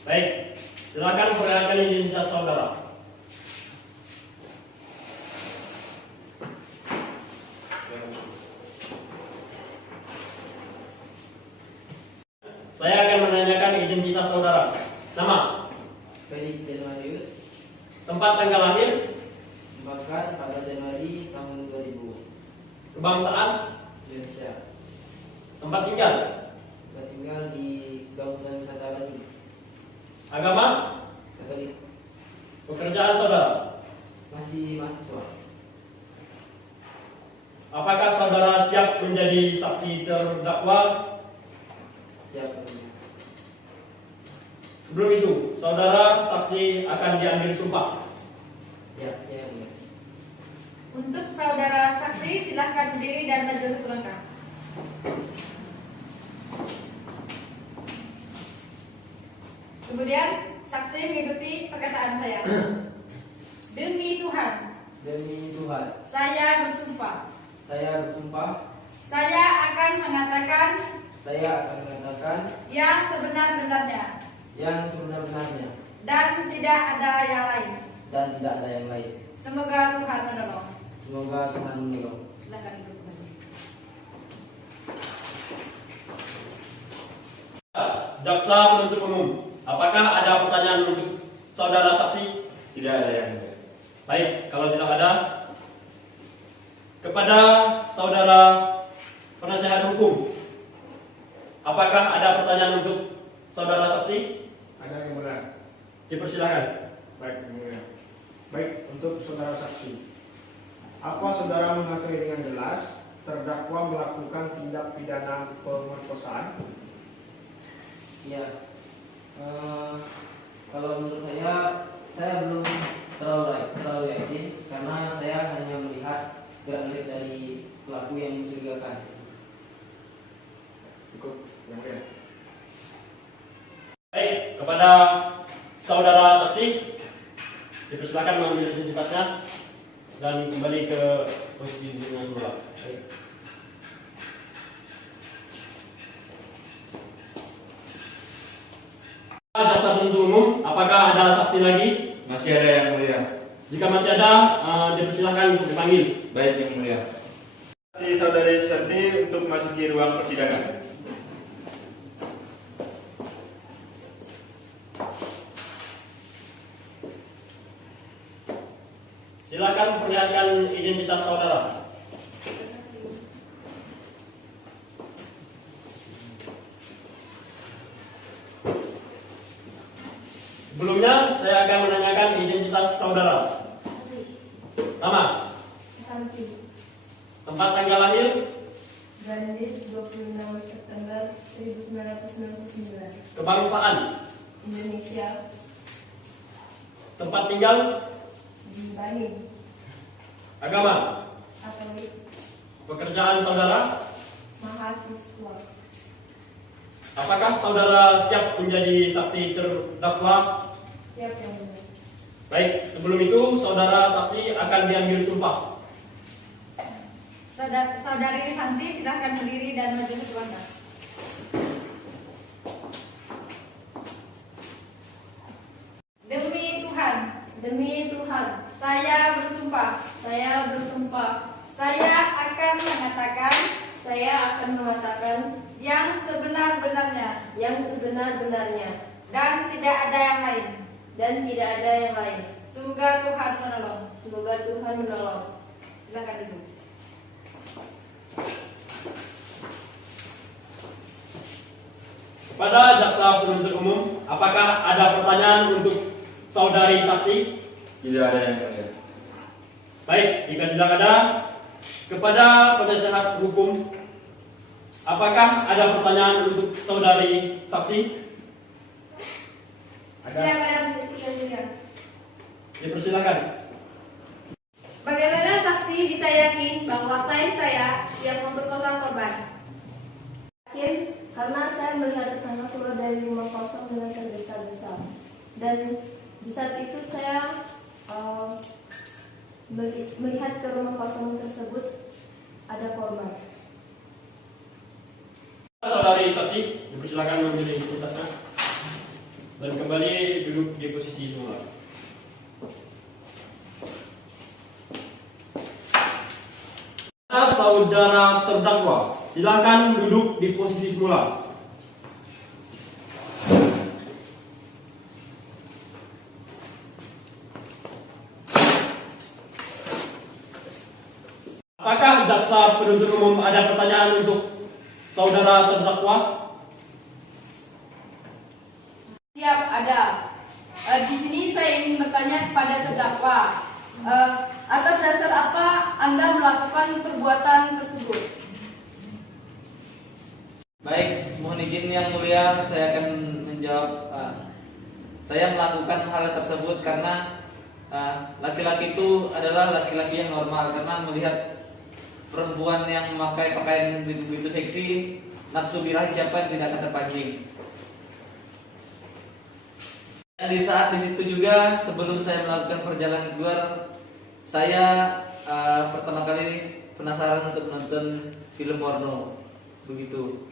Baik, silakan perlihatkan identitas saudara. Saya akan menanyakan identitas saudara. Nama, Felix Denmarius, tempat tanggal lahir, dibakar pada Januari tahun 2000, kebangsaan, Indonesia. tempat tinggal, Saya tinggal di Kabupaten Wisata Bali, agama, Katolik. pekerjaan saudara. Masih mahasiswa. Apakah saudara siap menjadi saksi terdakwa? Siap, yang mulia. Sebelum itu, saudara saksi akan diambil sumpah. Ya, yang mulia. Untuk saudara saksi, silahkan berdiri dan maju ke pelengkap. Kemudian, saksi mengikuti perkataan saya. Demi Tuhan, Demi Tuhan, saya bersumpah. saya bersumpah, Saya akan mengatakan yang sebenar-benarnya yang sebenar-benarnya dan tidak ada yang lain. dan tidak ada yang lain. Semoga Tuhan menolong. Semoga Tuhan menolong. Silakan duduk kembali. Jaksa penuntut umum, apakah ada pertanyaan untuk saudara saksi? Tidak ada yang mulia. Baik, kalau tidak ada, kepada saudara penasehat hukum, apakah ada pertanyaan untuk saudara saksi? Ada yang mulia. Dipersilakan. Baik, yang mulia. Baik, untuk saudara saksi, apa saudara mengakui dengan jelas terdakwa melakukan tindak pidana pemerkosaan? Iya. Kalau menurut saya belum terlalu yakin karena saya hanya melihat gerak-gerik dari pelaku yang mencurigakan. Cukup, yang mulia. Baik, kepada saudara saksi, dipersilakan mengambil identitasnya dan kembali ke posisi dengan semula. Baik. Jaksa penuntut umum, apakah ada saksi lagi? Masih ada yang mulia. Jika masih ada, dipersilakan untuk dipanggil. Baik yang mulia. Saksi Saudari Susanti untuk memasuki ruang persidangan. Silakan perlihatkan identitas saudara. Sebelumnya, saya akan menanyakan identitas saudara. Nama, tempat tanggal lahir, Gandis 26 September 1999, kebangsaan, Indonesia, tempat tinggal, di Bani, agama, Katolik, pekerjaan saudara. mahasiswa. Apakah saudara siap menjadi saksi terdakwa? Siap yang mulia. Baik, sebelum itu saudara saksi akan diambil sumpah. Saudari Santi silahkan berdiri dan maju ke ruangan. Demi Tuhan, saya bersumpah, saya akan mengatakan yang sebenar-benarnya dan tidak ada yang lain. Semoga Tuhan menolong. Silakan duduk. Pada jaksa penuntut umum, apakah ada pertanyaan untuk saudari saksi? Tidak ada yang mulia. Baik, jika tidak ada, kepada penasehat hukum, apakah ada pertanyaan untuk saudari saksi? Silakan yang mulia. Dipersilakan. Bagaimana saksi bisa yakin bahwa klien saya yang memperkosa korban? Yakin karena saya melihat tersangka keluar dari rumah kosong dengan tergesa-gesa, dan di saat itu saya melihat ke rumah kosong tersebut ada korban. Saudari saksi, dipersilakan mengambil identitasnya dan kembali duduk di posisi semula. Saudara terdakwa, silakan duduk di posisi semula. Apakah jaksa penuntut umum ada pertanyaan untuk saudara terdakwa? Siap, ada. Di sini saya ingin bertanya kepada terdakwa. Atas dasar apa Anda melakukan perbuatan tersebut? Baik, mohon izin yang mulia, saya akan menjawab. Saya melakukan hal tersebut karena laki-laki itu adalah laki-laki yang normal, karena melihat perempuan yang memakai pakaian begitu seksi, nafsu birahi siapa yang tidak akan terpancing. Dan di saat di situ juga, sebelum saya melakukan perjalanan keluar, saya pertama kali penasaran untuk menonton film porno, begitu.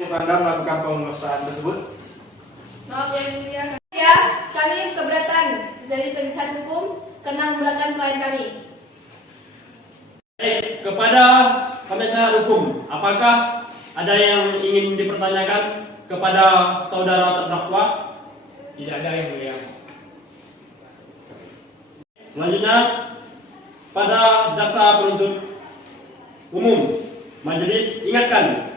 Anda melakukan pemeriksaan tersebut? Maaf yang mulia. Ya, kami keberatan dari penasihat hukum karena memberatkan klien kami. Baik, kepada penasehat hukum, apakah ada yang ingin dipertanyakan kepada saudara terdakwa? Tidak ada yang mulia. Selanjutnya, pada jaksa penuntut umum, majelis ingatkan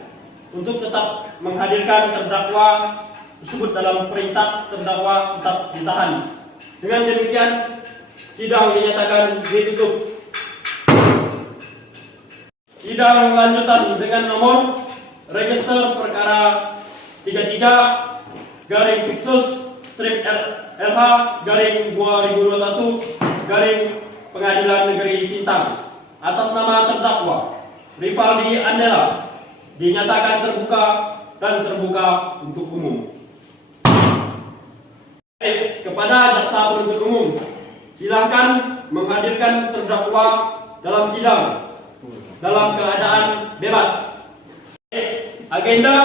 untuk tetap menghadirkan terdakwa tersebut dalam perintah terdakwa tetap ditahan. Dengan demikian, sidang dinyatakan ditutup. Sidang lanjutan dengan nomor register perkara 33 Pixus strip LH _2021 Pengadilan Negeri Sintang atas nama terdakwa Rivaldi Andela dinyatakan terbuka dan terbuka untuk umum. Baik, kepada jaksa penuntut umum, silakan menghadirkan terdakwa dalam sidang dalam keadaan bebas. Agenda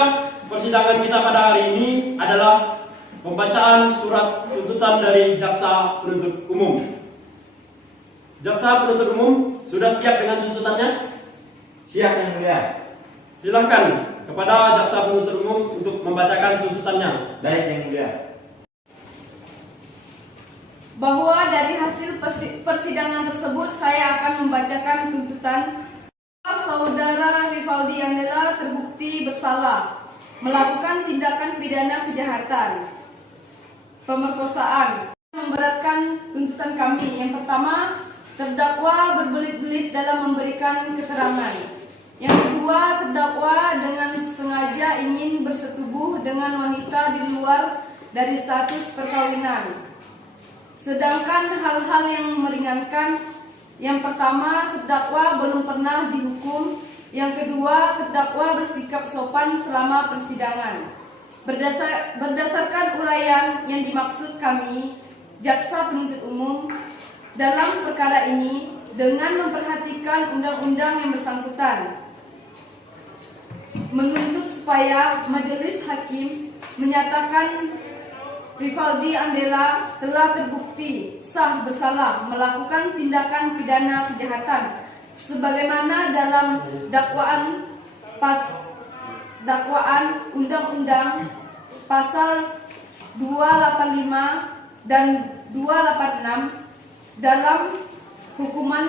persidangan kita pada hari ini adalah pembacaan surat tuntutan dari jaksa penuntut umum. Jaksa penuntut umum sudah siap dengan tuntutannya? Siap yang mulia. Silakan kepada jaksa penuntut umum untuk membacakan tuntutannya. Baik yang mulia. Bahwa dari hasil persidangan tersebut saya akan membacakan tuntutan. Saudara Rivaldi Andela terbukti bersalah melakukan tindakan pidana kejahatan, pemerkosaan. Memberatkan tuntutan kami. Yang pertama, terdakwa berbelit-belit dalam memberikan keterangan. Yang kedua, terdakwa dengan sengaja ingin bersetubuh dengan wanita di luar dari status perkawinan. Sedangkan hal-hal yang meringankan, yang pertama, terdakwa belum pernah dihukum. Yang kedua, terdakwa bersikap sopan selama persidangan. Berdasarkan uraian yang dimaksud kami, jaksa penuntut umum dalam perkara ini dengan memperhatikan undang-undang yang bersangkutan, menuntut supaya majelis hakim menyatakan Rivaldi Andela telah terbukti sah bersalah melakukan tindakan pidana kejahatan sebagaimana dalam dakwaan Undang-Undang Pasal 285 dan 286 dalam hukuman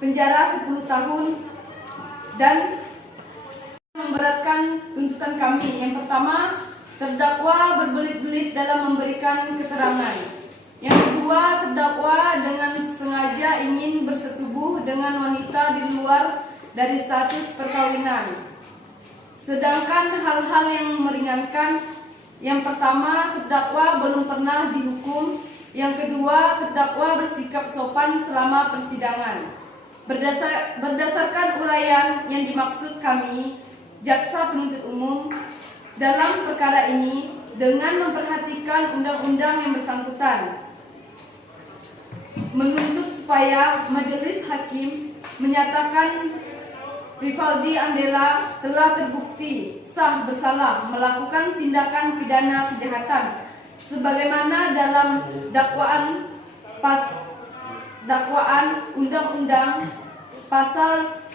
penjara 10 tahun dan memberatkan tuntutan kami. Yang pertama, terdakwa berbelit-belit dalam memberikan keterangan. Yang kedua, terdakwa dengan sengaja ingin bersetubuh dengan wanita di luar dari status perkawinan. Sedangkan hal-hal yang meringankan, yang pertama, terdakwa belum pernah dihukum. Yang kedua, terdakwa bersikap sopan selama persidangan. Berdasarkan uraian yang dimaksud kami, jaksa penuntut umum dalam perkara ini dengan memperhatikan undang-undang yang bersangkutan, menuntut supaya majelis hakim menyatakan Rivaldi Andela telah terbukti sah bersalah melakukan tindakan pidana kejahatan sebagaimana dalam dakwaan Undang-Undang Pasal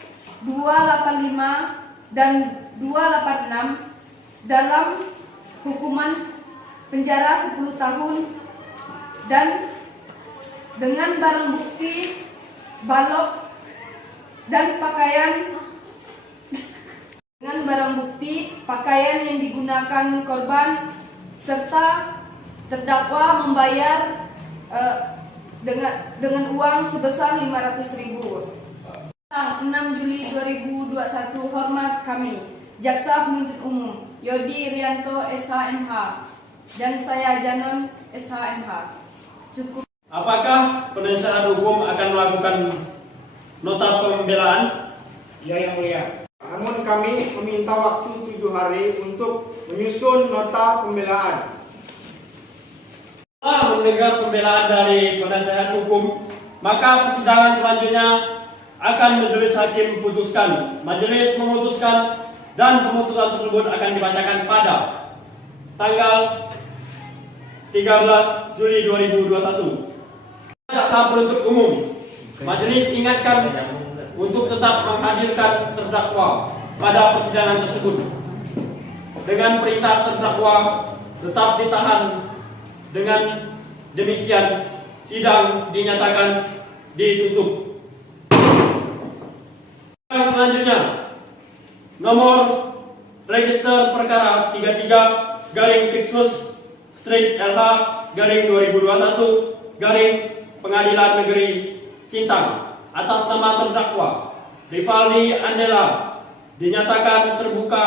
285 dan 286 dalam hukuman penjara 10 tahun dan dengan barang bukti balok dan pakaian yang digunakan korban serta terdakwa membayar dengan uang sebesar 500.000. 6 Juli 2021, hormat kami, jaksa penuntut umum Yodi Irianto SHMH dan saya Janon SHMH. Cukup. Apakah penasihat hukum akan melakukan nota pembelaan? Ya yang mulia. Namun kami meminta waktu 7 hari untuk menyusun nota pembelaan. Setelah mendengar pembelaan dari penasihat hukum, maka persidangan selanjutnya akan majelis hakim putuskan. Majelis memutuskan dan pemutusan tersebut akan dibacakan pada tanggal 13 Juli 2021. Jaksa penuntut umum, majelis ingatkan untuk tetap menghadirkan terdakwa pada persidangan tersebut. Dengan perintah terdakwa tetap ditahan. Dengan demikian, sidang dinyatakan ditutup. Selanjutnya, nomor register perkara 33-Pixus/LH/2021 Pengadilan Negeri Sintang atas nama terdakwa Rivaldi Andela dinyatakan terbuka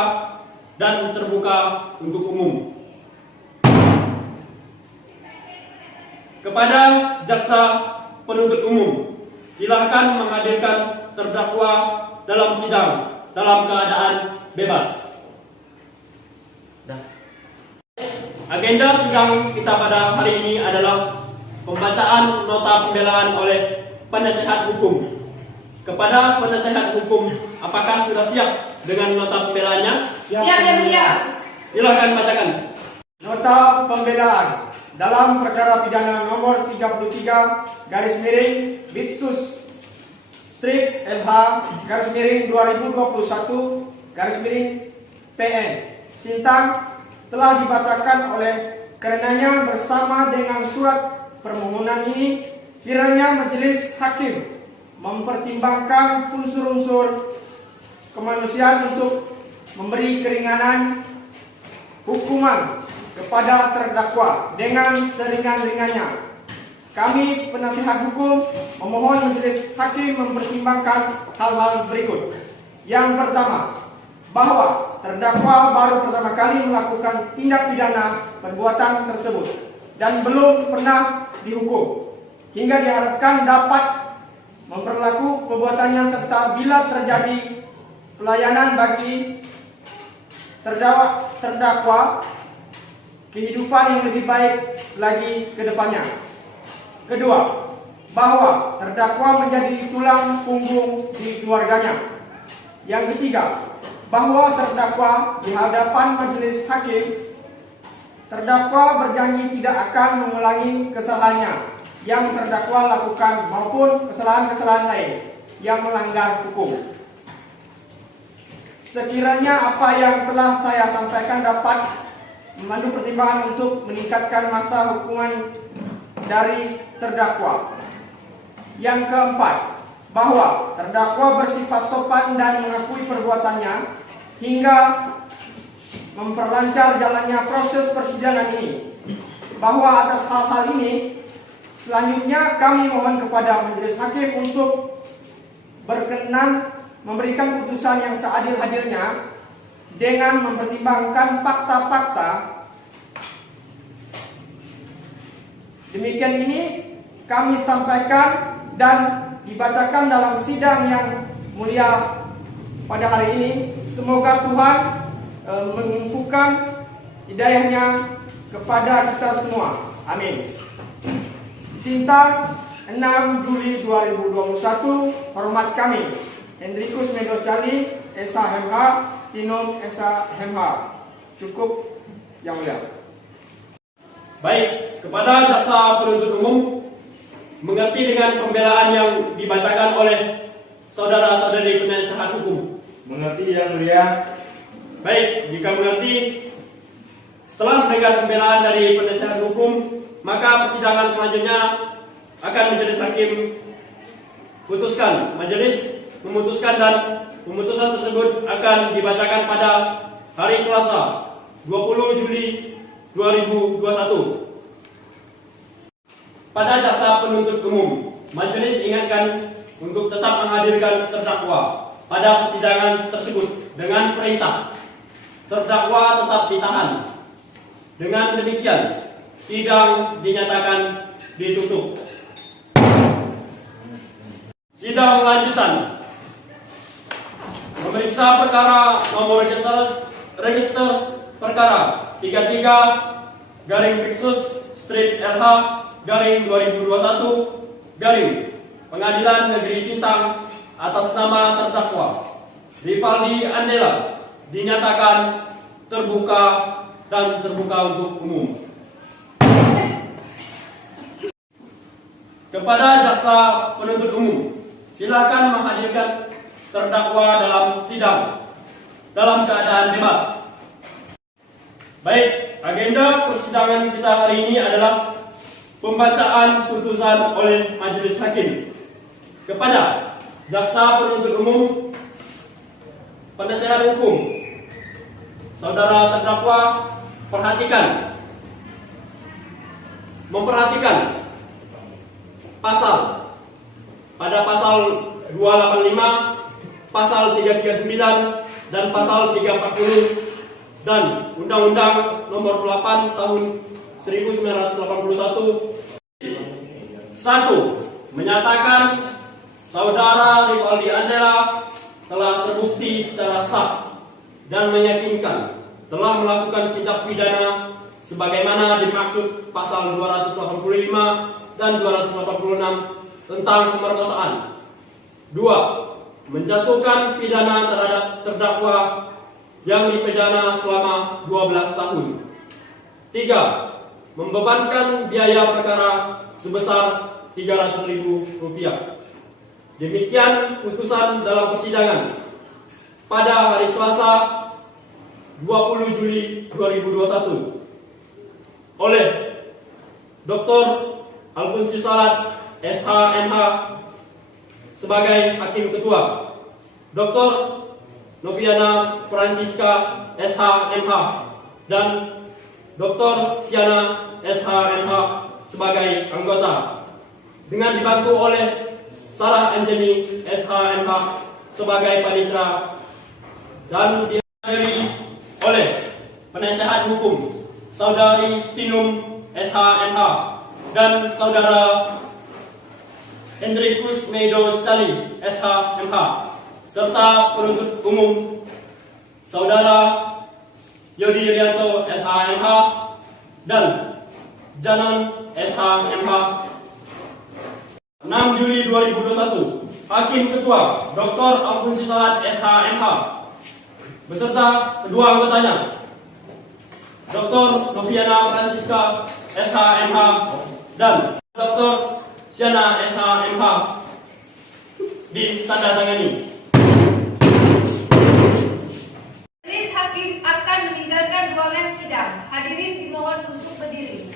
dan terbuka untuk umum. Kepada jaksa penuntut umum, silakan menghadirkan terdakwa dalam sidang dalam keadaan bebas. Agenda sidang kita pada hari ini adalah pembacaan nota pembelaan oleh penasihat hukum. Kepada penasihat hukum, apakah sudah siap dengan nota pembelaannya? Siap, ya, mulia. Silakan bacakan. Nota pembelaan dalam perkara pidana nomor 33 garis miring Bitsus strip LH garis miring 2021 garis miring PN Sintang telah dibacakan oleh karenanya bersama dengan surat permohonan ini kiranya majelis hakim mempertimbangkan unsur-unsur kemanusiaan untuk memberi keringanan hukuman kepada terdakwa dengan seringan-ringannya. Kami penasihat hukum memohon majelis hakim mempertimbangkan hal-hal berikut. Yang pertama, bahwa terdakwa baru pertama kali melakukan tindak pidana perbuatan tersebut dan belum pernah dihukum, hingga diharapkan dapat memperlaku perbuatannya serta bila terjadi pelayanan bagi terdakwa kehidupan yang lebih baik lagi ke depannya. Kedua, bahwa terdakwa menjadi tulang punggung di keluarganya. Yang ketiga, bahwa terdakwa di hadapan majelis hakim, terdakwa berjanji tidak akan mengulangi kesalahannya yang terdakwa lakukan maupun kesalahan-kesalahan lain yang melanggar hukum. Sekiranya apa yang telah saya sampaikan dapat memandu pertimbangan untuk meningkatkan masa hukuman dari terdakwa. Yang keempat, bahwa terdakwa bersifat sopan dan mengakui perbuatannya hingga memperlancar jalannya proses persidangan ini. Bahwa atas hal-hal ini, selanjutnya kami mohon kepada majelis hakim untuk berkenan memberikan putusan yang seadil-adilnya dengan mempertimbangkan fakta-fakta. Demikian ini kami sampaikan dan dibacakan dalam sidang yang mulia pada hari ini. Semoga Tuhan menumpukan hidayahnya kepada kita semua. Amin. Sintang 6 Juli 2021. Hormat kami Hendrikus Medocali, SHMH, Tinum SHMH. Cukup yang mulia. Baik, kepada jaksa penuntut umum, mengerti dengan pembelaan yang dibacakan oleh saudara-saudari penasihat hukum? Mengerti yang mulia. Baik, jika mengerti, setelah mendengar pembelaan dari penasihat hukum, maka persidangan selanjutnya akan majelis hakim putuskan. Majelis memutuskan dan pemutusan tersebut akan dibacakan pada hari Selasa 20 Juli 2021. Pada jaksa penuntut umum, majelis ingatkan untuk tetap menghadirkan terdakwa pada persidangan tersebut dengan perintah terdakwa tetap ditahan. Dengan demikian, sidang dinyatakan ditutup. Sidang lanjutan memeriksa perkara nomor register perkara 33 garing Bitsus strip LH garing 2021 garing Pengadilan Negeri Sintang atas nama terdakwa Rivaldi Andela dinyatakan terbuka dan terbuka untuk umum. Kepada jaksa penuntut umum, silakan menghadirkan terdakwa dalam sidang dalam keadaan bebas. Baik, agenda persidangan kita hari ini adalah pembacaan putusan oleh majelis hakim kepada jaksa penuntut umum, penasihat hukum. Saudara terdakwa memperhatikan pada pasal 285, pasal 339 dan pasal 340 dan Undang-Undang Nomor 8 Tahun 1981. 1. Menyatakan saudara Rivaldi Andela telah terbukti secara sah dan meyakinkan telah melakukan tindak pidana sebagaimana dimaksud pasal 285 dan 286 tentang pemerkosaan. 2. Menjatuhkan pidana terhadap terdakwa yang dipidana selama 12 tahun. 3. Membebankan biaya perkara sebesar Rp300.000. Demikian putusan dalam persidangan pada hari Selasa 20 Juli 2021 oleh Dr. Alfonsi Salat SHMH sebagai Hakim Ketua, Dr. Noviana Francisca SHMH dan Dr. Siana SHMH sebagai anggota, dengan dibantu oleh Sarah Anjani SHMH sebagai panitera, dan dihadiri oleh penasehat hukum Saudari Tinum SHMH dan Saudara Hendrikus Meido Cali SHMH, serta penuntut umum Saudara Yodi Rianto SHMH dan Janon SHMH. 6 Juli 2021, Hakim Ketua Dr. Alfonsi Salat SHMH beserta kedua anggotanya, Dr. Noviana Francisca SHMH dan Dr. Siana SHMH ditandatangani. Majelis Hakim akan meninggalkan ruangan sidang. Hadirin dimohon untuk berdiri.